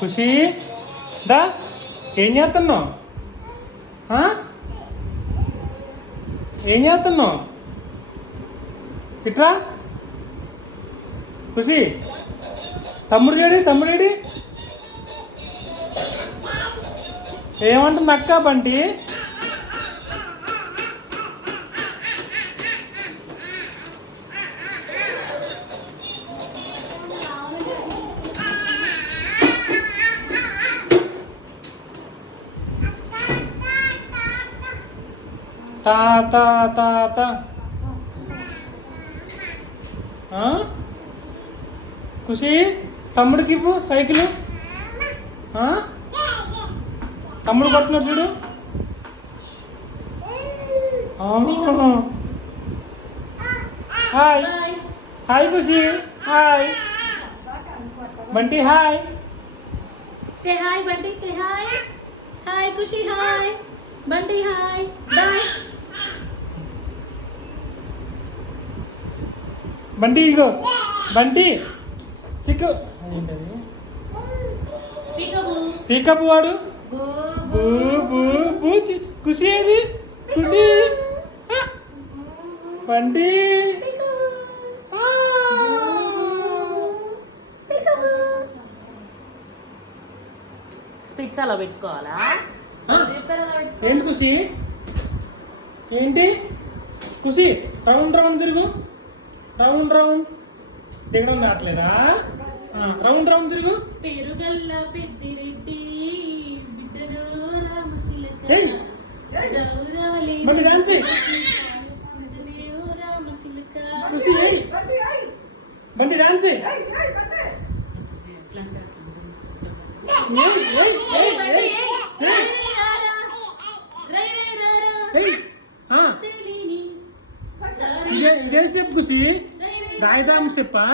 ఖుషి దా ఏం చేస్తున్నావు? ఏం చేస్తున్నావు? ఇట్రా ఖుషి. తమ్ముడేడి? ఏమంటుంది అక్క బంటి? తాత ఖుషి తమ్ముడికి ఇవ్వు సైకిల్. తమ్ముడు కొట్టున్నాడు చూడు. Hi hi Khushi. Hi Bunty. Hi say hi Bunty. Say hi. Hi Khushi. Hi Bunty. Hi bye Bunty. ఇగో బంటి చిక్కు పీకపు వాడు. బూ బూ బూ ఖుషి ఏది? ఖుషి బంటి. స్పిట్స్ అలా పెట్టుకోవాలా? ఏంటి ఖుషి? ఏంటి ఖుషి? రౌండ్ తిరుగు. రౌండ్ దిగడం రావట్లేదా? రౌండ్ తిరుగు. పెరుగల్ల పెద్దిరెడ్డి బిడ్డను రామశిలక మమ్మీ డాన్స్ ఖుషి. బంటి డాన్స్ ఇదే స్టెప్ ఖుషి. రాయిదాం చెప్పా.